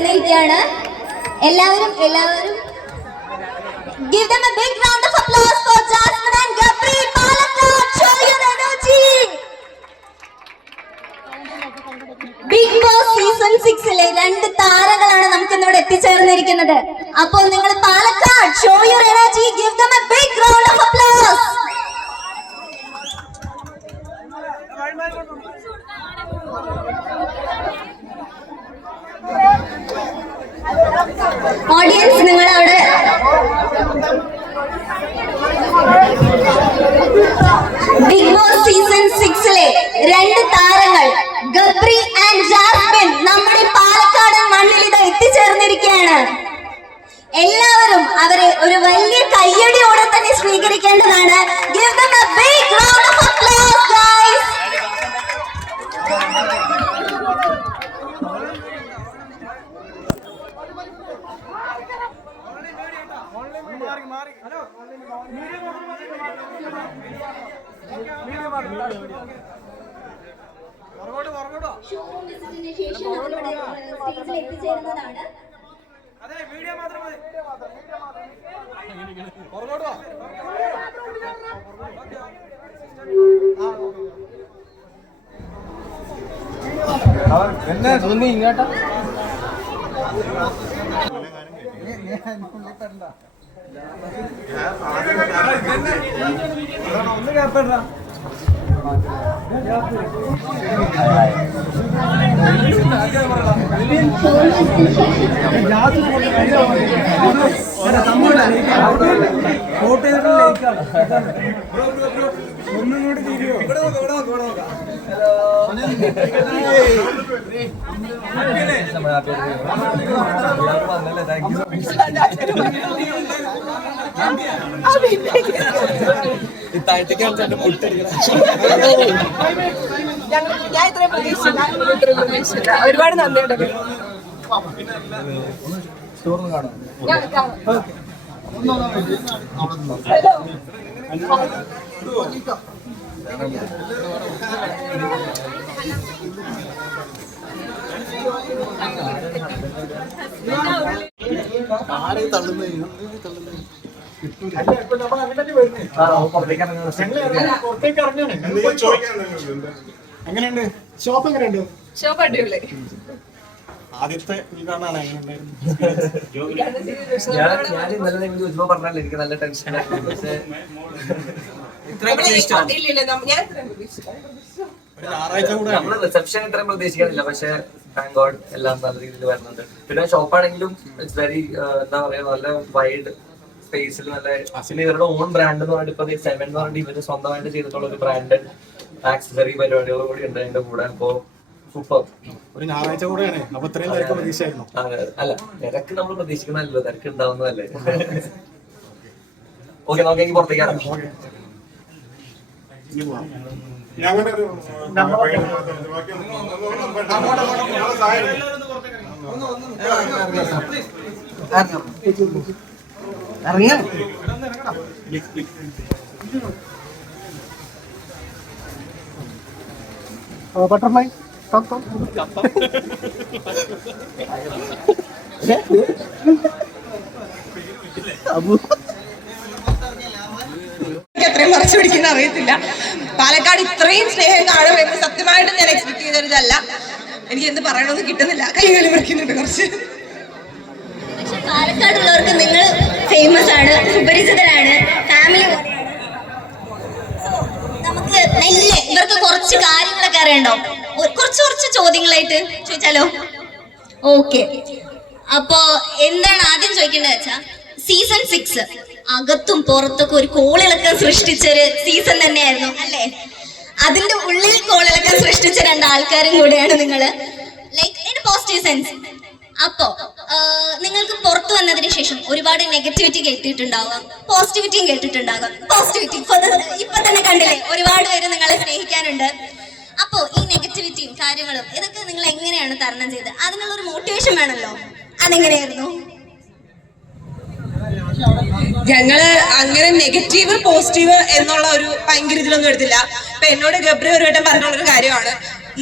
എത്തിച്ചേർന്നിരിക്കുകയാണ്. എല്ലാവരും give them a big round of applause for Jasmine and Gabri Palakkad. Show your energy. Bigg Boss season 6-ലെ 2 താരങ്ങളാണ് നമുക്ക് ഇന്നിവിടെ എത്തിച്ചേർന്നിരിക്കുന്നത്. അപ്പോൾ നിങ്ങൾ Palakkad show your energy, give them a big round of applause. Audience നിങ്ങൾ അവിടെ ബിഗ് ബോസ് സീസൺ 6-ലെ 2 താരങ്ങൾ ഗബ്രി ആൻഡ് ജാസ്മിൻ നമ്മുടെ പാലക്കാട് മണ്ണിൽ ഇത് എത്തിച്ചേർന്നിരിക്കുകയാണ്. എല്ലാവരും അവരെ ഒരു വലിയ കയ്യടിയോടെ തന്നെ സ്വീകരിക്കേണ്ടതാണ്. Give them a big round of applause, guys. Showroom വിസിറ്റിന് ശേഷം നമ്മളിവിടെ സ്റ്റേജിൽ എത്തിച്ചേരുന്നതാണ്. ഇങ്ങോട്ടാ ഒന്ന് കേപ്പ ഒന്നും കൂടി തീരുവോ? ഞാൻ ഇത്രയും പ്രതീക്ഷിച്ചില്ല. ഒരുപാട് നന്ദിയുണ്ട്. എങ്ങനെയുണ്ട് ഷോപ്പ്? എങ്ങനെയുണ്ട് ഷോപ്പ്? അടിപൊളി. ആദ്യത്തെ ഉദ്ഘാടനമാണ്. എങ്ങനെയുണ്ടായിരുന്നു? ഞാൻ ഇന്നലെ നിങ്ങൾ ചോദിച്ചപ്പോ പറഞ്ഞല്ലോ എനിക്ക് നല്ല ടെൻഷൻ. പക്ഷേ നമ്മള് റിസപ്ഷൻ ഇത്രയും പ്രതീക്ഷിക്കാനില്ല. പക്ഷെ താങ്ക് ഗോഡ് എല്ലാം നല്ല രീതിയിൽ വരുന്നുണ്ട്. പിന്നെ ഷോപ്പാണെങ്കിലും ഇറ്റ്സ് വെരി എന്താ പറയാ, നല്ല വൈഡ് സ്പേസിൽ നല്ല ഇവരുടെ ഓൺ ബ്രാൻഡ് എന്ന് പറഞ്ഞിട്ട് ഇപ്പൊ 7 എന്ന് പറഞ്ഞിട്ട് ഇവര് സ്വന്തമായിട്ട് ചെയ്തിട്ടുള്ള ഒരു ബ്രാൻഡഡ് ആക്സസറി പരിപാടികൾ കൂടി ഉണ്ട് അതിന്റെ കൂടെ. അപ്പോ സൂപ്പർ. ഒരു ഞായറാഴ്ച കൂടെയാണ്. അപ്പൊ ഇത്രയും തിരക്ക് പ്രതീക്ഷയായിരുന്നു? അല്ല, തിരക്ക് നമ്മൾ പ്രതീക്ഷിക്കുന്നല്ലോ, തിരക്ക് ഉണ്ടാവുന്നതല്ലേ. ഓക്കെ, നമുക്ക് പുറത്തേക്ക് ഇറങ്ങാം. ബട്ടർഫ്ലൈ എത്രയും മറച്ചു പിടിക്കുന്ന അറിയത്തില്ല. പാലക്കാട് ഇത്രയും സ്നേഹം കാണുമെന്ന് സത്യമായിട്ടും ഞാൻ എക്സ്പെക്ട് ചെയ്തതല്ല. എനിക്ക് എന്ത് പറയണമെന്ന് കിട്ടുന്നില്ല. കൈകാലി പറിക്കുന്നുണ്ട് കുറച്ച്. പക്ഷെ പാലക്കാടുള്ളവർക്ക് നിങ്ങൾ ഫേമസ് ആണ്, സുപരിചിതരാണ്, ഫാമിലി പോലെയാണ്. നമുക്ക് നെല്ല് ഇവർക്ക് കുറച്ച് കാര്യങ്ങളൊക്കെ അറിയണ്ടോ? കുറച്ച് ചോദ്യങ്ങളായിട്ട് ചോദിച്ചാലോ? ഓക്കെ, അപ്പോ എന്താണ് ആദ്യം ചോദിക്കേണ്ടത് വെച്ചാ, സീസൺ 6 അകത്തും പുറത്തൊക്കെ ഒരു കോളിളക്കം സൃഷ്ടിച്ചൊരു സീസൺ തന്നെയായിരുന്നു അല്ലേ? അതിന്റെ ഉള്ളിൽ കോളിളക്കം സൃഷ്ടിച്ച 2 ആൾക്കാരും കൂടെയാണ് നിങ്ങള്, ലൈക്ക് ഇൻ പോസിറ്റീവ് സെൻസ്. അപ്പോ നിങ്ങൾക്ക് പുറത്തു വന്നതിന് ശേഷം ഒരുപാട് നെഗറ്റിവിറ്റി കേട്ടിട്ടുണ്ടാവാം, പോസിറ്റിവിറ്റിയും കേട്ടിട്ടുണ്ടാകാം. പോസിറ്റിവിറ്റി ഇപ്പൊ തന്നെ കണ്ടില്ലേ, ഒരുപാട് പേര് നിങ്ങളെ സ്നേഹിക്കാനുണ്ട്. അപ്പോ ഈ നെഗറ്റിവിറ്റിയും കാര്യങ്ങളും ഇതൊക്കെ നിങ്ങൾ എങ്ങനെയാണ് തരണം ചെയ്തത്? അതിനുള്ളൊരു മോട്ടിവേഷൻ വേണമല്ലോ, അതെങ്ങനെയായിരുന്നു? ഞങ്ങള് അങ്ങനെ നെഗറ്റീവ് പോസിറ്റീവ് എന്നുള്ള ഒരു ഭയങ്കര ഇതിലൊന്നും എടുത്തില്ല. ഇപ്പൊ എന്നോട് ഗബ്രി ഒരു വട്ടം പറഞ്ഞുള്ളൊരു കാര്യമാണ്,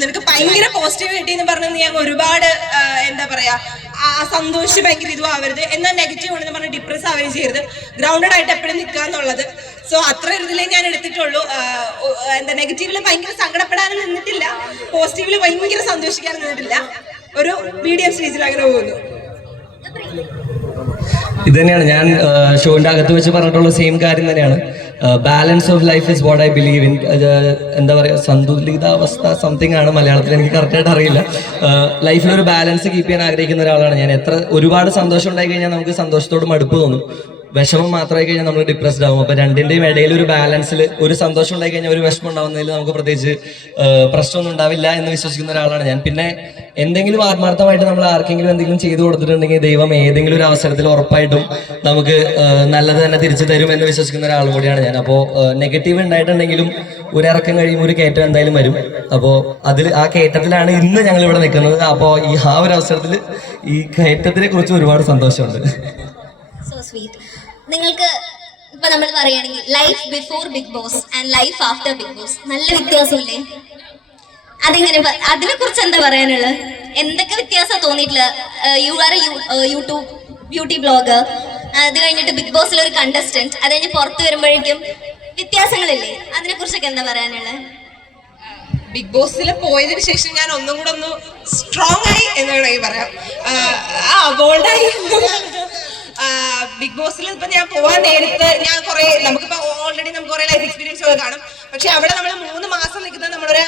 നിനക്ക് ഭയങ്കര പോസിറ്റീവ് കിട്ടി എന്ന് പറഞ്ഞത് ഞാൻ ഒരുപാട് എന്താ പറയാ സന്തോഷിച്ച് ഭയങ്കര ഇതും ആവരുത്, എന്നാൽ നെഗറ്റീവ് ഉണ്ടെന്ന് പറഞ്ഞ് ഡിപ്രസ് ആവുകയും ചെയ്യരുത്, ഗ്രൗണ്ടഡ് ആയിട്ട് എപ്പോഴും നിൽക്കുക എന്നുള്ളത്. സോ അത്ര ഒരു ഇതിലേ ഞാൻ എടുത്തിട്ടുള്ളൂ. എന്താ നെഗറ്റീവില് ഭയങ്കര സങ്കടപ്പെടാനും നിന്നിട്ടില്ല, പോസിറ്റീവില് ഭയങ്കര സന്തോഷിക്കാനും നിന്നിട്ടില്ല. ഒരു മീഡിയം സ്റ്റേജിൽ അങ്ങനെ പോകുന്നു. ഇത് തന്നെയാണ് ഞാൻ ഷോന്റെ അകത്ത് വെച്ച് പറഞ്ഞിട്ടുള്ള സെയിം കാര്യം തന്നെയാണ്. Balance of life is what I believe in. എന്താ പറയുക, സന്തുലിതാവസ്ഥ സംതിങ് ആണ് മലയാളത്തിൽ, എനിക്ക് കറക്റ്റായിട്ട് അറിയില്ല. ലൈഫിൽ ഒരു ബാലൻസ് കീപ്പ് ചെയ്യാൻ ആഗ്രഹിക്കുന്ന ഒരാളാണ് ഞാൻ. ഒരുപാട് സന്തോഷം ഉണ്ടായി കഴിഞ്ഞാൽ നമുക്ക് സന്തോഷത്തോട് മടുപ്പ് തോന്നും, വിഷമം മാത്രമായി കഴിഞ്ഞാൽ നമ്മൾ ഡിപ്രസ്ഡ് ആവും. അപ്പൊ രണ്ടിന്റെയും ഇടയിൽ ഒരു ബാലൻസിൽ ഒരു സന്തോഷം ഉണ്ടായി കഴിഞ്ഞാൽ ഒരു വിഷമം ഉണ്ടാവുന്നതിൽ നമുക്ക് പ്രത്യേകിച്ച് പ്രശ്നമൊന്നും ഉണ്ടാവില്ല എന്ന് വിശ്വസിക്കുന്ന ഒരാളാണ് ഞാൻ. പിന്നെ എന്തെങ്കിലും ആത്മാർത്ഥമായിട്ട് നമ്മൾ ആർക്കെങ്കിലും എന്തെങ്കിലും ചെയ്തു കൊടുത്തിട്ടുണ്ടെങ്കിൽ ദൈവം ഏതെങ്കിലും ഒരു അവസരത്തിൽ ഉറപ്പായിട്ടും നമുക്ക് നല്ലത് തന്നെ തിരിച്ചു തരും എന്ന് വിശ്വസിക്കുന്ന ഒരാളും കൂടിയാണ് ഞാൻ. അപ്പോൾ നെഗറ്റീവ് ഉണ്ടായിട്ടുണ്ടെങ്കിലും ഒരു ഇറക്കം കഴിയുമ്പോൾ ഒരു കയറ്റം എന്തായാലും വരും. അപ്പോൾ ആ കയറ്റത്തിലാണ് ഇന്ന് ഞങ്ങൾ ഇവിടെ നിൽക്കുന്നത്. അപ്പോൾ ആ ഒരു അവസരത്തിൽ ഈ കയറ്റത്തിനെ കുറിച്ച് ഒരുപാട് സന്തോഷമുണ്ട്. So sweet. നിങ്ങൾക്ക് ഇപ്പൊ നമ്മൾ പറയുകയാണെങ്കിൽ life before Bigg Boss and life after Bigg Boss നല്ല വ്യത്യാസമില്ലേ? അതെങ്ങനെ, അതിനെ കുറിച്ച് എന്താ പറയാനുള്ളത്? എന്തൊക്കെ വ്യത്യാസം തോന്നിയിട്ടില്ല? You are YouTube beauty blogger, അത് കഴിഞ്ഞിട്ട് ബിഗ് ബോസിൽ ഒരു കണ്ടസ്റ്റന്റ്, അത് കഴിഞ്ഞ് പുറത്ത് വരുമ്പോഴേക്കും വ്യത്യാസങ്ങളില്ലേ? അതിനെ കുറിച്ചൊക്കെ എന്താ പറയാനുള്ളത്? ബിഗ് ബോസിൽ പോയതിനു ശേഷം ഞാൻ ഒന്നും കൂടെ ഒന്ന് സ്ട്രോങ് ആയി എന്ന് വേണമെങ്കിൽ പറയാം. ബോൾഡായി. ബിഗ് ബോസിൽ ഇപ്പൊ ഞാൻ പോവാൻ നേരത്ത് ഞാൻ നമുക്കിപ്പോ ഓൾറെഡി നമുക്ക് കുറെ ലൈഫ് എക്സ്പീരിയൻസ് ഒക്കെ കാണും. പക്ഷെ അവിടെ നമ്മൾ 3 മാസം നിൽക്കുന്നത് നമ്മുടെ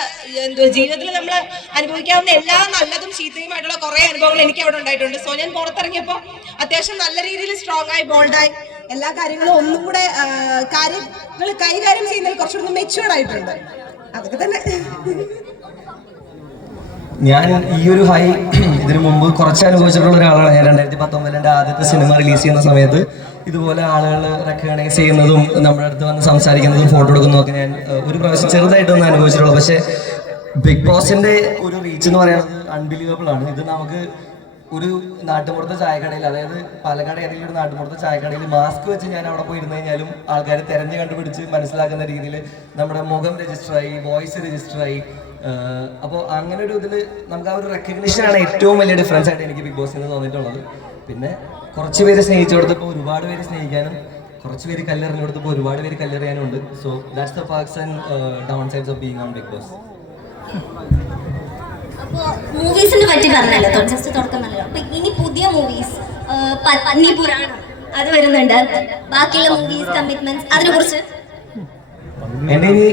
ജീവിതത്തിൽ നമ്മൾ അനുഭവിക്കാവുന്ന എല്ലാ നല്ലതും ചീത്തയുമായിട്ടുള്ള കുറെ അനുഭവങ്ങൾ എനിക്ക് അവിടെ ഉണ്ടായിട്ടുണ്ട്. സോ ഞാൻ പുറത്തിറങ്ങിയപ്പോൾ അത്യാവശ്യം നല്ല രീതിയിൽ സ്ട്രോങ് ആയി, ബോൾഡായി, എല്ലാ കാര്യങ്ങളും ഒന്നും കൂടെ കാര്യങ്ങൾ കൈകാര്യം ചെയ്യുന്നതിൽ കുറച്ചുകൂടി മെച്യൂർഡ് ആയിട്ടുണ്ട്. അതൊക്കെ തന്നെ. ഞാൻ ഈ ഒരു ഹൈ ഇതിനു മുമ്പ് കുറച്ച് അനുഭവിച്ചിട്ടുള്ള ഒരാളാണ് ഞാൻ. 2019 എൻ്റെ ആദ്യത്തെ സിനിമ റിലീസ് ചെയ്യുന്ന സമയത്ത് ഇതുപോലെ ആളുകൾ റെക്കഗ്നൈസ് ചെയ്യുന്നതും നമ്മുടെ അടുത്ത് വന്ന് സംസാരിക്കുന്നതും ഫോട്ടോ എടുക്കുന്നതും ഞാൻ ഒരു പ്രാവശ്യം ചെറുതായിട്ടൊന്നും അനുഭവിച്ചിട്ടുള്ളൂ. പക്ഷേ ബിഗ് ബോസിൻ്റെ ഒരു റീച്ച് എന്ന് പറയുന്നത് അൺബിലീവബിൾ ആണ്. ഇത് നമുക്ക് ഒരു നാട്ടുമ്പുറത്തെ ചായക്കടയിൽ, അതായത് പാലക്കാട് ഏതെങ്കിലും ഒരു നാട്ടുമ്പുറത്തെ ചായക്കടയിൽ മാസ്ക് വെച്ച് ഞാൻ അവിടെ പോയി ഇരുന്ന് കഴിഞ്ഞാലും ആൾക്കാർ തിരഞ്ഞ് കണ്ടുപിടിച്ച് മനസ്സിലാക്കുന്ന രീതിയിൽ നമ്മുടെ മുഖം രജിസ്റ്ററായി, വോയിസ് രജിസ്റ്ററായി. അപ്പോൾ അങ്ങനെ ഒരു ഇതിൽ നമുക്ക് ആ ഒരു റെക്കഗ്നിഷനാണ് ഏറ്റവും വലിയ ഡിഫറൻസ് ആയിട്ട് എനിക്ക് ബിഗ് ബോസിൽ നിന്ന് തോന്നിയിട്ടുള്ളത്. പിന്നെ കുറച്ച് പേര് സ്നേഹിച്ചു കൊടുത്തപ്പോൾ ഒരുപാട് പേര് സ്നേഹിക്കാനും, കുറച്ച് പേര് കല്ലെറിഞ്ഞു കൊടുത്തപ്പോൾ ഒരുപാട് പേര് കല്ലെറിയാനും ഉണ്ട്. So that's the perks and downsides of being on Bigg Boss. അപ്പോൾ മൂവീസിനെ പറ്റി പറഞ്ഞല്ലോ, ജസ്റ്റ് തുടക്കമല്ലോ. അപ്പൊ ഇനി പുതിയ മൂവീസ് പത്നി പുരാണം അത് വരുന്നുണ്ട്, ബാക്കിയുള്ള മൂവീസ്, കമ്മിറ്റ്മെന്റ്സ്, അതിനെ കുറിച്ച് എൻ്റെ ഇനി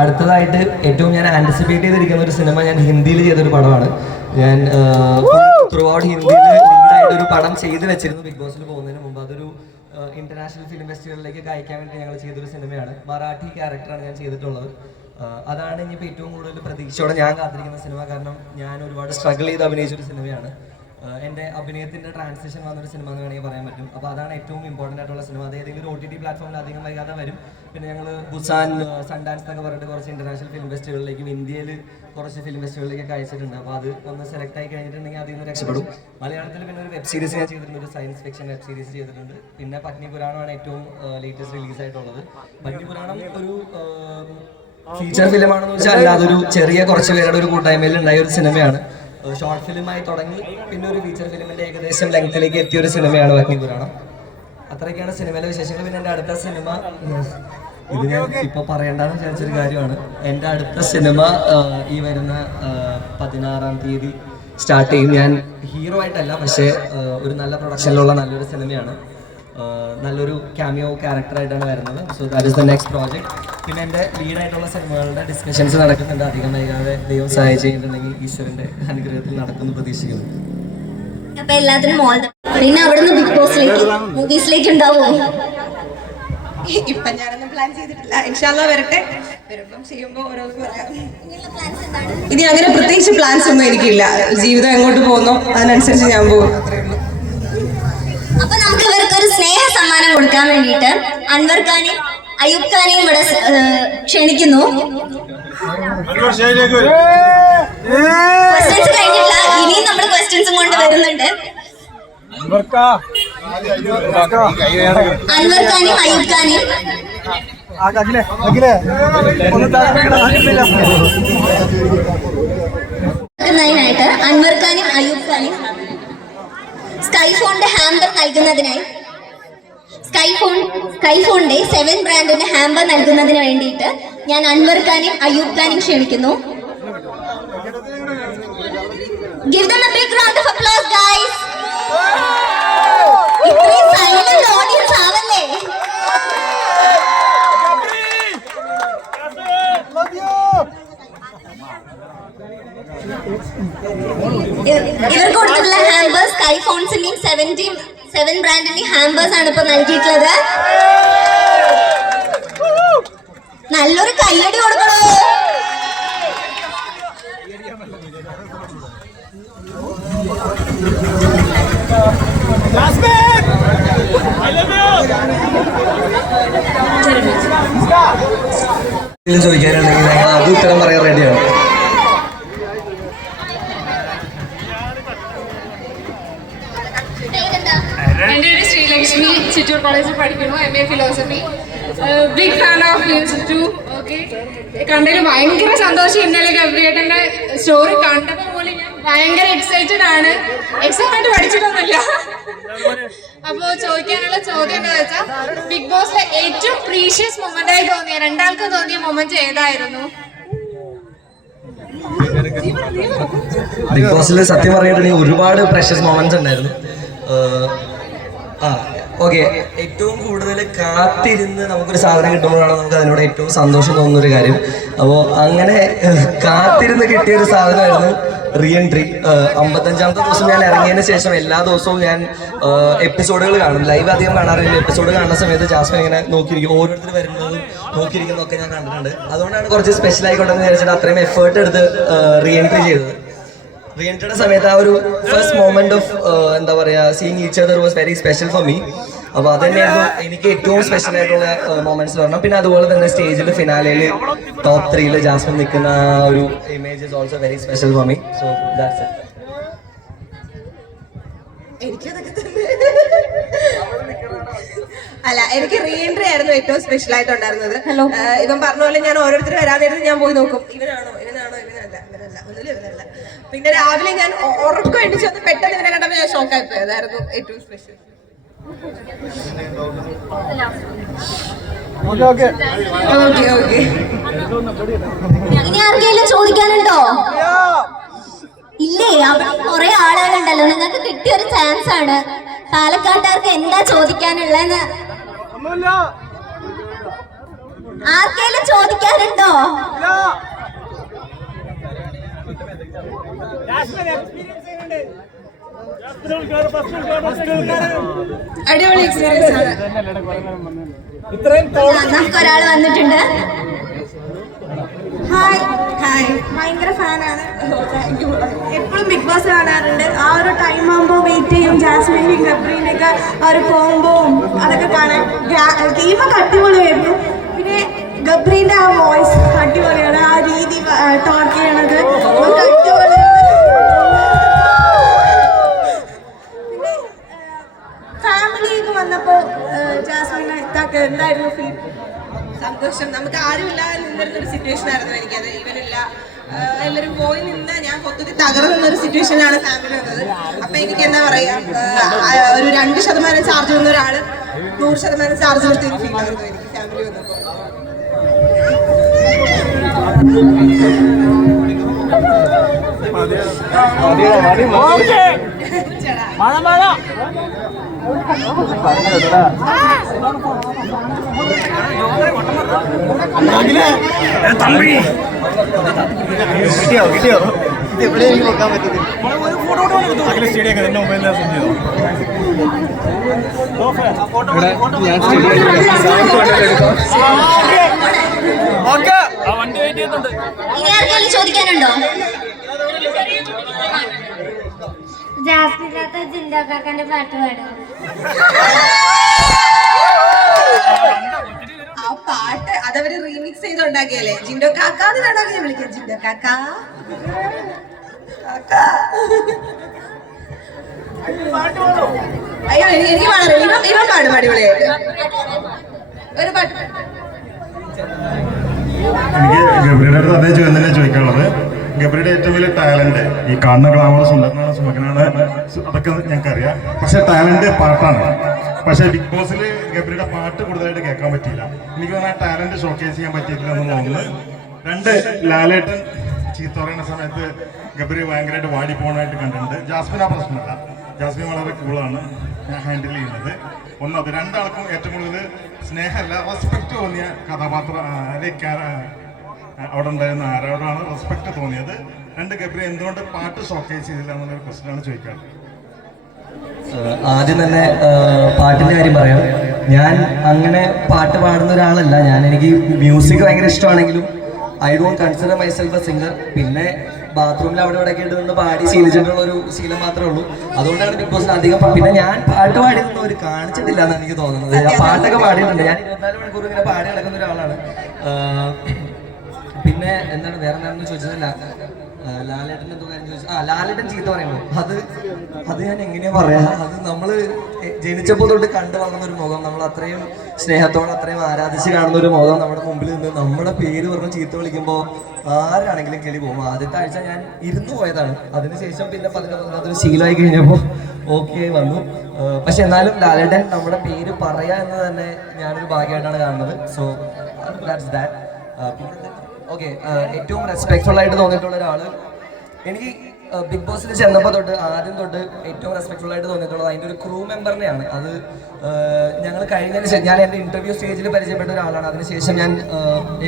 അടുത്തതായിട്ട് ഏറ്റവും ഞാൻ ആൻറ്റിസിപ്പേറ്റ് ചെയ്തിരിക്കുന്ന ഒരു സിനിമ ഞാൻ ഹിന്ദിയിൽ ചെയ്തൊരു പടമാണ്. ഞാൻ ത്രൂ ഔട്ട് ഹിന്ദിയിൽ ലീഡായിട്ടൊരു പടം ചെയ്ത് വെച്ചിരുന്നു ബിഗ് ബോസിൽ പോകുന്നതിന് മുമ്പ്. അതൊരു ഇന്റർനാഷണൽ ഫിലിം ഫെസ്റ്റിവലിലേക്ക് അയക്കാൻ വേണ്ടി ഞങ്ങൾ ചെയ്തൊരു സിനിമയാണ്. മറാഠി ക്യാരക്ടറാണ് ഞാൻ ചെയ്തിട്ടുള്ളത്. അതാണ് ഇനിയിപ്പോൾ ഏറ്റവും കൂടുതൽ പ്രതീക്ഷയോടെ ഞാൻ കാത്തിരിക്കുന്ന സിനിമ. കാരണം ഞാൻ ഒരുപാട് സ്ട്രഗിൾ ചെയ്ത് അഭിനയിച്ചൊരു സിനിമയാണ്. എൻ്റെ അഭിനയത്തിൻ്റെ ട്രാൻസിഷൻ വന്നൊരു സിനിമ എന്ന് വേണമെങ്കിൽ പറയാൻ പറ്റും. അപ്പോൾ അതാണ് ഏറ്റവും ഇമ്പോർട്ടൻ്റ് ആയിട്ടുള്ള സിനിമ. അത് ഏതെങ്കിലും OTT പ്ലാറ്റ്ഫോമിൽ അധികം വൈകാതെ വരും. പിന്നെ ഞങ്ങൾ ബുസാൻ, സൺഡാൻസ് എന്നൊക്കെ പറഞ്ഞിട്ട് കുറച്ച് ഇന്റർനാഷണൽ ഫിലിം ഫെസ്റ്റിവലിലേക്കും ഇന്ത്യയിൽ കുറച്ച് ഫിലിം ഫെസ്റ്റിവലിലേക്കൊക്കെ അയച്ചിട്ടുണ്ട്. അപ്പോൾ അത് ഒന്ന് സെലക്ട് ആയി കഴിഞ്ഞിട്ടുണ്ടെങ്കിൽ അതിൽ നിന്ന് രക്ഷപ്പെടും. മലയാളത്തിൽ പിന്നെ ഒരു വെബ് സീരീസ് ഞാൻ ചെയ്തിട്ടുണ്ട്, ഒരു സയൻസ് ഫിക്ഷൻ വെബ് സീരീസ് ചെയ്തിട്ടുണ്ട്. പിന്നെ പത്നി പുരാണമാണ് ഏറ്റവും ലേറ്റസ്റ്റ് റിലീസായിട്ടുള്ളത്. പത്നി പുരാണം ഒരു ഫീച്ചർ ഫിലിമാണെന്ന് വെച്ചാൽ അല്ല, അതൊരു ചെറിയ കുറച്ച് പേരുടെ ഒരു കൂട്ടായ്മയിൽ ഉണ്ടായ ഒരു സിനിമയാണ്. ഷോർട്ട് ഫിലിമായി തുടങ്ങി പിന്നെ ഒരു ഫീച്ചർ ഫിലിമിന്റെ ഏകദേശം ലെങ്ത്തിലേക്ക് എത്തിയ ഒരു സിനിമയാണ് പത്നി പുരാണം. അത്രയൊക്കെയാണ് സിനിമയിലെ വിശേഷങ്ങൾ. പിന്നെ എൻ്റെ അടുത്ത സിനിമ, ഇത് ഞാൻ ഇപ്പോൾ പറയേണ്ടെന്ന് വിചാരിച്ചൊരു കാര്യമാണ്. എൻ്റെ അടുത്ത സിനിമ ഈ വരുന്ന 16-ാം തീയതി സ്റ്റാർട്ട് ചെയ്യും. ഞാൻ ഹീറോ ആയിട്ടല്ല, പക്ഷേ ഒരു നല്ല പ്രൊഡക്ഷനിലുള്ള നല്ലൊരു സിനിമയാണ്. നല്ലൊരു ക്യാമിയോ ക്യാരക്ടറായിട്ടാണ് വരുന്നത്. So that is the next project. പിന്നെ എൻ്റെ ലീഡായിട്ടുള്ള സിനിമകളുടെ ഡിസ്കഷൻസ് നടക്കുന്നുണ്ട്. അധികം വൈകാതെ ദൈവം സഹായം ചെയ്യുന്നുണ്ടെങ്കിൽ ഈശ്വരൻ്റെ അനുഗ്രഹത്തിൽ നടക്കുമെന്ന് പ്രതീക്ഷിക്കുന്നു. അപ്പൊ എല്ലാത്തിനും പിന്നെ അവിടുന്ന് ബിഗ് ബോസിലേക്ക്, മൂവീസിലേക്ക് ഉണ്ടാവുമോ? ഇപ്പൊ ഞാനൊന്നും പ്ലാൻ ചെയ്തിട്ടില്ല. ഇൻഷാല്ലാ വരട്ടെ, വരുമ്പം ചെയ്യുമ്പോൾ ഓരോന്ന് പറയാം. ഇനി അങ്ങനെ പ്രത്യേകിച്ച് പ്ലാൻസ് ഒന്നും എനിക്കില്ല. ജീവിതം എങ്ങോട്ട് പോകുന്നോ അതിനനുസരിച്ച് ഞാൻ പോകും, അത്രേ ഉള്ളൂ. അപ്പൊ നമുക്ക് ഇവർക്ക് ഒരു സ്നേഹ സമ്മാനം കൊടുക്കാൻ വേണ്ടിയിട്ട് അൻവർ ഖാനെയും അയൂബ് ഖാനെയും ഇവിടെ ക്ഷണിക്കുന്നു. ക്വസ്റ്റ്യൻസ് കഴിഞ്ഞിട്ടില്ല, ഇനിയും നമ്മൾ ക്വസ്റ്റ്യൻസും കൊണ്ട് വരുന്നുണ്ട്. അൻവർ ഖാനെയും അയൂബ് ഖാനെയും ായിട്ട് അൻവർ ഖാനും അയൂബ് ഖാനും സ്കൈഫോണിന്റെ ഹാമ്പർ നൽകുന്നതിനായി സ്കൈഫോണിന്റെ 7 ബ്രാൻഡിന്റെ ഹാമ്പർ നൽകുന്നതിന് വേണ്ടിയിട്ട് ഞാൻ അൻവർ ഖാനെയും അയ്യൂബ് ഖാനെയും ക്ഷണിക്കുന്നു. Give them a big round of applause, guys. ഇത്രയും സൈലന്റ് ഓഡിയൻസ് ആവല്ലേ? ഇവർക്ക് കൊടുത്തിട്ടുള്ള ഹാമ്പേഴ്സ് സ്കൈഫോൺസിന്റെയും 7 ബ്രാൻഡിന്റെയും ഹാമ്പേഴ്സ് ആണ് ഇപ്പൊ നൽകിയിട്ടുള്ളത്. നല്ലൊരു കയ്യടി കൊടുക്കണോ? ചോദിക്കാനുണ്ടെങ്കിൽ ഞങ്ങൾ അത് ഉത്തരം പറയാൻ റെഡിയാണ്. എൻ്റെ പേര് ശ്രീലക്ഷ്മി, ചിറ്റൂർ കോളേജിൽ പഠിക്കുന്നു, MA philosophy. Big fan of news 2. Okay, കണ്ടതിൽ ഭയങ്കര സന്തോഷം. ഇന്നലെ ഗബ്രിയേട്ടൻ്റെ സ്റ്റോറി കണ്ടപ്പോൾ പോലും ഞാൻ ഭയങ്കര എക്സൈറ്റഡ് ആണ്. എക്സാമായിട്ട് പഠിച്ചിട്ടൊന്നുമില്ല. അപ്പോൾ ചോദിക്കാനുള്ള ചോദ്യം എന്താ വെച്ചാൽ, ബിഗ് ബോസിലെ ഏറ്റവും പ്രീഷ്യസ് മൊമെന്റ് ആയി തോന്നിയ രണ്ടാൾക്ക് തോന്നിയ മൊമെന്റ് ഏതായിരുന്നു? ബിഗ് ബോസിൽ സത്യം പറഞ്ഞിട്ടുണ്ടെങ്കിൽ ഒരുപാട് പ്രഷ്യസ് മൊമെന്റ്സ് ഉണ്ടായിരുന്നു. ഓക്കെ, ഏറ്റവും കൂടുതൽ കാത്തിരുന്ന് നമുക്കൊരു സാധനം കിട്ടുമ്പോഴാണ് നമുക്ക് അതിനോട് ഏറ്റവും സന്തോഷം തോന്നുന്നൊരു കാര്യം. അപ്പോൾ അങ്ങനെ കാത്തിരുന്ന് കിട്ടിയൊരു സാധനമായിരുന്നു റീ എൻട്രി. 55ാമത്തെ ദിവസം ഞാൻ ഇറങ്ങിയതിന് ശേഷം എല്ലാ ദിവസവും ഞാൻ എപ്പിസോഡുകൾ കാണും. ലൈവ് അധികം കാണാറില്ല. എപ്പിസോഡ് കാണുന്ന സമയത്ത് ജാസ്മിൻ ഇങ്ങനെ നോക്കിയിരിക്കും, ഓരോരുത്തർ വരുന്നതും നോക്കിയിരിക്കുന്നതൊക്കെ ഞാൻ കണ്ടിട്ടുണ്ട്. അതുകൊണ്ടാണ് കുറച്ച് സ്പെഷ്യൽ ആയിക്കോട്ടെന്ന് വിചാരിച്ചിട്ട് അത്രയും എഫേർട്ട് എടുത്ത് റീ എൻട്രി ചെയ്തത്. റീ എൻട്രിയുടെ സമയത്ത് ആ ഒരു ഫസ്റ്റ് മൊമെന്റ് ഓഫ് എന്താ പറയുക, seeing each other was very special for me. അപ്പോൾ അത് തന്നെയായിരുന്നു എനിക്ക് ഏറ്റവും സ്പെഷ്യൽ ആയിട്ടുള്ള മൊമെന്റ്സ് പറഞ്ഞു. പിന്നെ അതുപോലെ തന്നെ സ്റ്റേജിൽ ഫിനാലയിൽ ടോപ്പ് 3 ജാസ്മിൻ നിൽക്കുന്ന ആ ഒരു image is also very special for me. So that's it. എനിക്കതൊക്കെ തന്നെ. അല്ല, എനിക്ക് റീ എൻട്രി ആയിരുന്നു ഏറ്റവും സ്പെഷ്യൽ ആയിട്ടുണ്ടായിരുന്നത്. ഇവൻ പറഞ്ഞ പോലെ ഞാൻ ഓരോരുത്തർ വരാതിരുന്ന് ഞാൻ പോയി നോക്കും, ഇവനാണോ ഇവനല്ല, ഒന്നുമില്ല ഇവനല്ല. പിന്നെ രാവിലെ ഞാൻ ഉറക്കം എണിച്ച് വന്ന് പെട്ടെന്ന് ഇവനെ കണ്ടപ്പോൾ ഞാൻ ഷോക്കായി പോയി. അതായിരുന്നു ഏറ്റവും സ്പെഷ്യൽ. ഇനി ആർക്കെങ്കിലും ചോദിക്കാനുണ്ടോ? ഇല്ലേ? അവിടെ കുറെ ആളുകളുണ്ടല്ലോ. നിങ്ങൾക്ക് കിട്ടിയൊരു ചാൻസ് ആണ്. പാലക്കാട്ടുകാർക്ക് എന്താ ചോദിക്കാനുള്ളതെന്ന് ആർക്കെങ്കിലും ചോദിക്കാനുണ്ടോ? അടിപൊളി എക്സ്പീരിയൻസ് ആണ്. നമുക്കൊരാൾ വന്നിട്ടുണ്ട്. ഹായ് ഭയങ്കര ഫാനാണ്. എപ്പോഴും ബിഗ് ബോസ് കാണാറുണ്ട്. ആ ഒരു ടൈം ആകുമ്പോൾ വെയിറ്റ് ചെയ്യും. ജാസ്മിൻ്റെയും ഗബ്രീൻ്റെയൊക്കെ ആ ഒരു കോംബോവും അതൊക്കെ കാണാൻ. ഗെയിമൊക്കെ അടിപൊളിയായിരുന്നു. പിന്നെ ഗബ്രീൻ്റെ ആ വോയിസ് അടിപൊളിയാണ്. ആ രീതി ടോർക്ക് ചെയ്യണത് അടിപൊളിയാണ്. പിന്നെ ഫാമിലിയൊക്കെ വന്നപ്പോൾ ജാസ്മിനെ ഇതൊക്കെ എന്തായിരുന്നു ഫീൽ? സന്തോഷം. നമുക്ക് ആരുമില്ലാതെ നിന്നിരുന്നൊരു സിറ്റുവേഷൻ ആയിരുന്നു എനിക്കത്. ഇവനില്ല, എല്ലാവരും പോയി നിന്ന് ഞാൻ മൊത്തത്തിൽ തകർന്നൊരു സിറ്റുവേഷനിലാണ് ഫാമിലി വന്നത്. അപ്പൊ എനിക്ക് എന്താ പറയാ, ഒരു 2% ചാർജ് വന്ന ഒരാള് 100% ചാർജ് കൊടുത്ത ഒരു ഫീൽ ആയിരുന്നു എനിക്ക് ഫാമിലി വന്നപ്പോൾ. കിട്ടിയോ എവിടെ എനിക്ക് നോക്കാൻ പറ്റത്തില്ല. ഇനി ആർക്കെങ്കിലും ചോദിക്കാനുണ്ടോ? ജാസ്മിനത്തെ ജിൻഡോക്കാക്കന്റെ പാട്ട് പാടും. ആ പാട്ട് അതവര് റീമിക്സ് ചെയ്തുണ്ടാക്കിയല്ലേ. ജിൻഡോ കാക്കാന്ന് വേണോ ഞാൻ വിളിക്കാം. ജിൻഡോ കാക്ക അയ്യോ, എനിക്ക് പാടാറില്ല. ഇവൻ പാടും അടിപൊളിയായിട്ട് ഒരു പാട്ട്. എനിക്ക് ഗബ്രിയുടെ അടുത്ത് അതേ ചോദ്യം തന്നെ ചോദിക്കാനുള്ളത്. ഗബ്രിയുടെ ഏറ്റവും വലിയ ടാലന്റ് ഈ കാണുന്ന ഗ്ലാമർ സുന്ദരനാണ് സുമകനാണ് അതൊക്കെ ഞങ്ങൾക്കറിയാം. പക്ഷെ ടാലന്റ് പാട്ടാണ്. പക്ഷെ ബിഗ് ബോസിൽ ഗബ്രിയുടെ പാട്ട് കൂടുതലായിട്ട് കേൾക്കാൻ പറ്റിയില്ല. എനിക്ക് തോന്നുന്നു ആ ടാലന്റ് ഷോക്കേസ് ചെയ്യാൻ പറ്റിയിട്ടില്ല എന്ന് തോന്നുന്നു. 2 ലാലേട്ടൻ ചീത്ത പറയുന്ന സമയത്ത് ഗബ്രി ഭയങ്കരമായിട്ട് വാടി പോകണമായിട്ട് കണ്ടിട്ടുണ്ട്. ജാസ്മിൻ ആ പ്രശ്നമല്ല, ജാസ്മിൻ വളരെ കൂളാണ് ഹാൻഡിൽ ചെയ്യുന്നത്. ഒന്നത്. 2 ആൾക്കും ഏറ്റവും കൂടുതൽ സ്നേഹമല്ല റെസ്പെക്റ്റ് തോന്നിയ കഥാപാത്രം അവിടെ ഉണ്ടായിരുന്ന ആരോടാണ് റെസ്പെക്ട് തോന്നിയത്. 2 ഗബ്രി എന്തുകൊണ്ട് പാട്ട് ഷോക്കേസ് ചെയ്തില്ല എന്നുള്ളൊരു ക്വസ്റ്റ്യനാണ് ചോദിക്കാറ്. ആദ്യം തന്നെ പാട്ടിൻ്റെ കാര്യം പറയാം. ഞാൻ അങ്ങനെ പാട്ട് പാടുന്ന ഒരാളല്ല. എനിക്ക് മ്യൂസിക് ഭയങ്കര ഇഷ്ടമാണെങ്കിലും I don't consider myself a singer. പിന്നെ ബാത്റൂമിൽ അവിടെ ഇവിടെ കേട്ട് നിന്ന് പാടി ശീലിച്ചിട്ടുള്ള ഒരു ശീലം മാത്രമേ ഉള്ളൂ. അതുകൊണ്ടാണ് ബിഗ് ബോസിൽ അധികം. പിന്നെ ഞാൻ പാട്ട് പാടിയൊന്നും അവർ കാണിച്ചിട്ടില്ല എന്നാണ് എനിക്ക് തോന്നുന്നത്. ഞാൻ പാട്ടൊക്കെ പാടിയിട്ടുണ്ട്. ഞാൻ 24 മണിക്കൂർ ഇങ്ങനെ പാടി നടക്കുന്ന ഒരാളാണ്. പിന്നെ എന്താണ് വേറെ എന്താണെന്ന് ചോദിച്ചതല്ല, ലാലേട്ടൻ എന്തോ കാര്യം ചോദിച്ചു. ലാലേട്ടൻ ചീത്ത പറയുമ്പോൾ അത് ഞാൻ എങ്ങനെയാ പറയാ, അത് നമ്മള് ജനിച്ചപ്പോൾ തൊട്ട് കണ്ടു വളർന്ന ഒരു മുഖം, നമ്മൾ അത്രയും സ്നേഹത്തോടെ അത്രയും ആരാധിച്ച് കാണുന്ന ഒരു മുഖം നമ്മുടെ മുമ്പിൽ നിന്ന് നമ്മുടെ പേര് പറഞ്ഞ് ചീത്ത വിളിക്കുമ്പോൾ ആരാണെങ്കിലും കിളി പോകും. ആദ്യത്തെ ആഴ്ച ഞാൻ ഇരുന്നു പോയതാണ്. അതിനുശേഷം പിന്നെ പതുക്കെ അതൊരു ശീലമായി കഴിഞ്ഞപ്പോൾ ഓക്കെ വന്നു. പക്ഷെ എന്നാലും ലാലേട്ടൻ നമ്മുടെ പേര് പറയാ എന്ന് തന്നെ ഞാനൊരു ഭാഗ്യമായിട്ടാണ് കാണുന്നത്. So that's that. ഓക്കെ, ഏറ്റവും റെസ്പെക്ട്ഫുൾ ആയിട്ട് തോന്നിയിട്ടുള്ള ഒരാള് എനിക്ക് ബിഗ് ബോസിൽ ചെന്നപ്പോൾ തൊട്ട് ആദ്യം തൊട്ട് ഏറ്റവും റെസ്പെക്ട്ഫുൾ ആയിട്ട് തോന്നിയിട്ടുള്ളത് അതിൻ്റെ ഒരു ക്രൂ മെമ്പറിനെയാണ്. അത് ഞങ്ങൾ കഴിഞ്ഞതിന് ശേഷം ഞാൻ എൻ്റെ ഇന്റർവ്യൂ സ്റ്റേജിൽ പരിചയപ്പെട്ട ഒരാളാണ്. അതിനുശേഷം ഞാൻ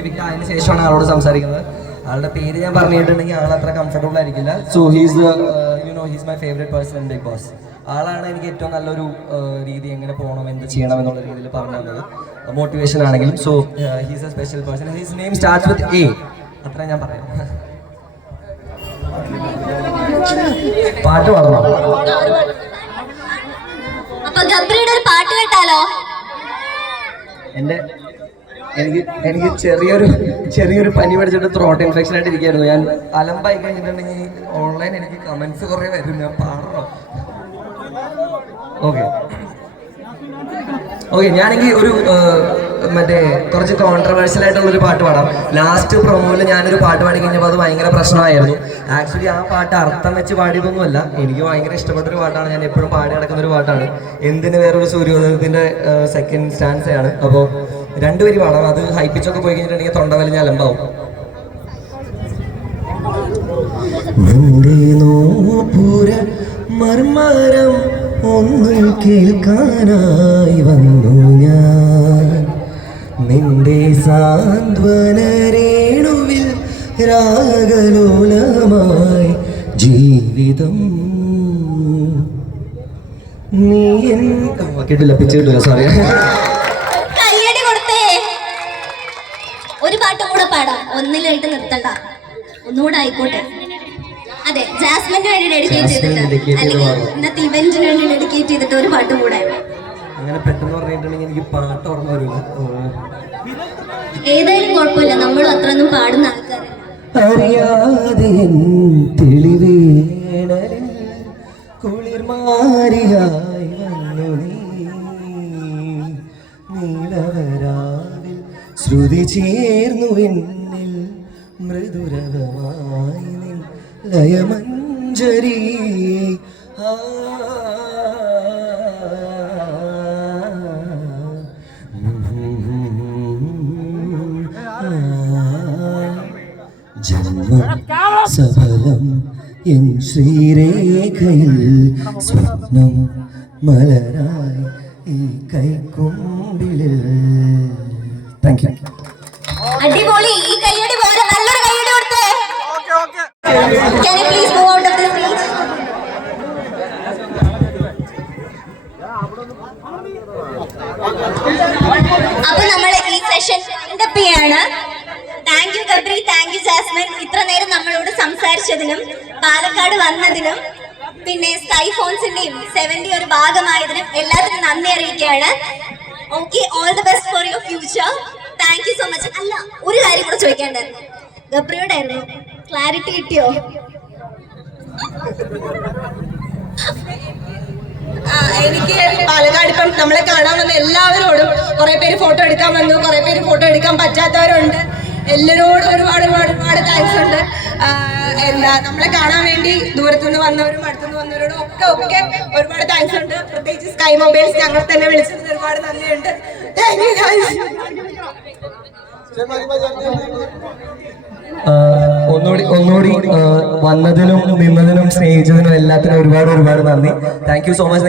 എവിക്റ്റ് ആയതിനു ശേഷമാണ് ആളോട് സംസാരിക്കുന്നത്. ആളുടെ പേര് ഞാൻ പറഞ്ഞിട്ടുണ്ടെങ്കിൽ ആൾ അത്ര കംഫർട്ടബിൾ ആയിരിക്കില്ല. So he's he's my favourite person in Bigg Boss. ആളാണ് എനിക്ക് ഏറ്റവും നല്ലൊരു രീതി എങ്ങനെ പോകണം എന്ത് ചെയ്യണം എന്നുള്ള രീതിയിൽ പറഞ്ഞു തന്നത്, മോട്ടിവേഷൻ ആണെങ്കിലും. So he's A special person. His name starts with a. അത്ര ഞാൻ പറയാം. പാട്ട് പാടണം. അപ്പൊ ഗബ്രിയുടെ ഒരു പാട്ട് കേട്ടാലോ? എനിക്ക് ചെറിയൊരു പനി പഠിച്ചിട്ട് ത്രോട്ട് ഇൻഫെക്ഷൻ ആയിട്ട് ഇരിക്കുകയായിരുന്നു. ഞാൻ അലമ്പായി കഴിഞ്ഞിട്ടുണ്ടെങ്കിൽ ഓൺലൈൻ എനിക്ക് കമന്റ്സ് കുറേ വരും. ഞാൻ പാടണോ? ഓക്കെ, ഞാനെങ്കിൽ ഒരു മറ്റേ കുറച്ച് കോൺട്രവേഴ്ഷ്യൽ ആയിട്ടുള്ളൊരു പാട്ട് പാടാം. ലാസ്റ്റ് പ്രൊമോയിൽ ഞാനൊരു പാട്ട് പാടി കഴിഞ്ഞപ്പോൾ അത് ഭയങ്കര പ്രശ്നമായിരുന്നു. ആക്ച്വലി ആ പാട്ട് അർത്ഥം വെച്ച് പാടിയതൊന്നുമല്ല, എനിക്ക് ഭയങ്കര ഇഷ്ടപ്പെട്ടൊരു പാട്ടാണ്. ഞാൻ എപ്പോഴും പാടി നടക്കുന്നൊരു പാട്ടാണ്. എന്തിന് വേറൊരു സൂര്യോദയത്തിൻ്റെ സെക്കൻഡ് സ്റ്റാൻസയാണ്. അപ്പോൾ 2 വരി പാടാം. അത് ഹൈപ്പിച്ചൊക്കെ പോയി കഴിഞ്ഞിട്ടുണ്ടെങ്കിൽ തൊണ്ട വലിഞ്ഞ അലമ്പാവും. മർമരം ഒന്നും കേൾക്കാനായി വന്നു ഞാൻ, നിന്റെ സാന്ത്വന രേണുവിൽ രാഗലോലമായി ജീവിതം. നീ കേട്ടില്ല, പിച്ച് കിട്ടില്ല, സോറി. കയ്യടി കൊടുത്തേ. ഒരു പാട്ടും കൂടെ പാടാം, ഒന്നിലായിട്ട് നിർത്തണ്ട, ഒന്നുകൂടെ ആയിക്കോട്ടെ. അതെ, ജാസ്മിന് വേണ്ടി ഡെഡിക്കേറ്റ് ചെയ്തിട്ട്, അല്ലെങ്കിൽ ഇന്നത്തെ ഇവന്റിന് വേണ്ടി ഡെഡിക്കേറ്റ് ചെയ്തിട്ട് ഒരു പാട്ടും കൂടെ. അങ്ങനെ പെട്ടെന്ന് പറഞ്ഞിട്ടുണ്ടെങ്കിൽ എനിക്ക് പാട്ട് ഓർമ്മ വരില്ല. ഏതായാലും കുഴപ്പമില്ല, നമ്മളും അത്രയൊന്നും പാടുന്ന ആൾക്കാരല്ല. അറിയാതെ തെളിവേണലിൽ കുളിർമാരിയായി വന്നു നീലവരാവിൽ ശ്രുതി ചേർന്നു എന്നിൽ മൃദുരവമായി നിൻ ലയമഞ്ജരി. ജന്മം സഫലം എൻ ശ്രീരേഖയിൽ സ്വപ്നം മലരായി ഈ കൈക്കൊമ്പിളിൽ. Thank you. അടിപൊളി. ഈ കയ്യടി പോലെ നല്ലൊരു കയ്യടി കൊടുത്തേ. Can you please move out of the stage? അപ്പൊ നമ്മൾ ഈ സെഷൻ വൈൻഡപ്പ് ചെയ്യാണ്. Thank you Gabri, thank you Jasmine, ഇത്ര നേരം നമ്മളോട് സംസാരിച്ചതിനും പാലക്കാട് വന്നതിനും പിന്നെ സ്കൈ ഫോൺസിന്റെയും 70 ഒരു ഭാഗമായതിനും എല്ലാത്തിനും നന്ദി അറിയിക്കുകയാണ്. Okay, all the best for your future. Thank you so much. അല്ല, ഒരു കാര്യം കൂടെ ചോദിക്കേണ്ടായിരുന്നു. ഗബ്രിയുടെ ആയിരുന്നു, ക്ലാരിറ്റി കിട്ടിയോ? എനിക്ക് പാലക്കാട് ഇപ്പം നമ്മളെ കാണാൻ വന്ന എല്ലാവരോടും കുറെ പേര് ഫോട്ടോ എടുക്കാൻ വന്നു, കുറെ പേര് ഫോട്ടോ എടുക്കാൻ പറ്റാത്തവരുണ്ട്. എല്ലാവരോടും ഒരുപാട് ഒരുപാട് ഒരുപാട് താങ്ക്സ് ഉണ്ട്. എന്താ നമ്മളെ കാണാൻ വേണ്ടി ദൂരത്തുനിന്ന് വന്നവരും അടുത്തുനിന്ന് വന്നവരോടും ഒക്കെ ഒരുപാട് താങ്ക്സ് ഉണ്ട്. പ്രത്യേകിച്ച് സ്കൈ മൊബൈൽസ് ഞങ്ങൾ തന്നെ വിളിച്ചത് ഒരുപാട് നന്ദിയുണ്ട്. Thank you guys. ഒന്നുകൂടി വന്നതിനും നിന്നതിനും സ്നേഹിച്ചതിനും എല്ലാത്തിനും ഒരുപാട് നന്ദി. Thank you so much.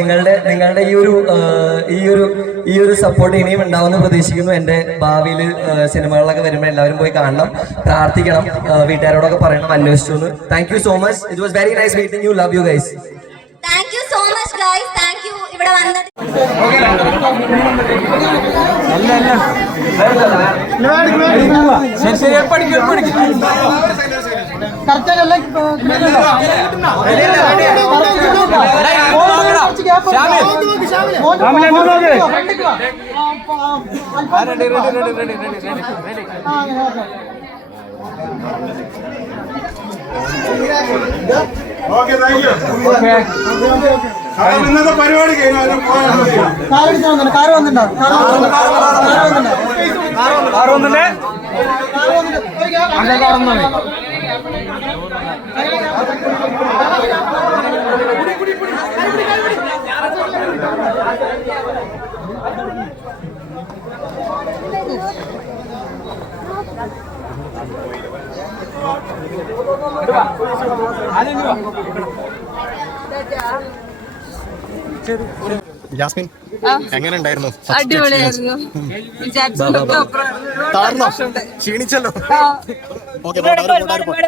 നിങ്ങളുടെ ഈ ഒരു സപ്പോർട്ട് ഇനിയും ഉണ്ടാവുമെന്ന് പ്രതീക്ഷിക്കുന്നു. എൻ്റെ ഭാവിയിൽ സിനിമകളിലൊക്കെ വരുമ്പോൾ എല്ലാവരും പോയി കാണണം, പ്രാർത്ഥിക്കണം, വീട്ടുകാരോടൊക്കെ പറയണം, അന്വേഷിച്ചു. Thank you so much. It was very nice meeting you. Love you guys. Thank you so much guys. Thank you ഇവിടെ വന്നത്. ഇന്നത്തെ പരിപാടി ജാസ്മിൻ എങ്ങനെ ഉണ്ടായിരുന്നു? അടിപൊളിയായിരുന്നു. താഴ്ന്നോ? ക്ഷീണിച്ചല്ലോ. ഒരുപാട്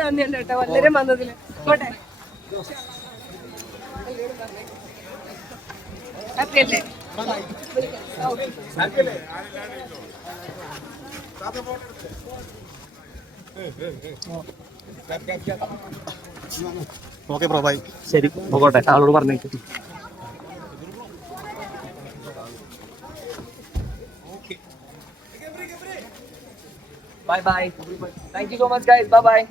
നന്ദിയുണ്ട് കേട്ടോ എല്ലാവരും വന്നതില്. പോട്ടെ. ഹാപ്പി അല്ലേ? Okay bro, bye. ശരി, പോകട്ടെ. ആളോട് പറഞ്ഞേക്കും. Bye bye. Thank you so much guys. Bye bye.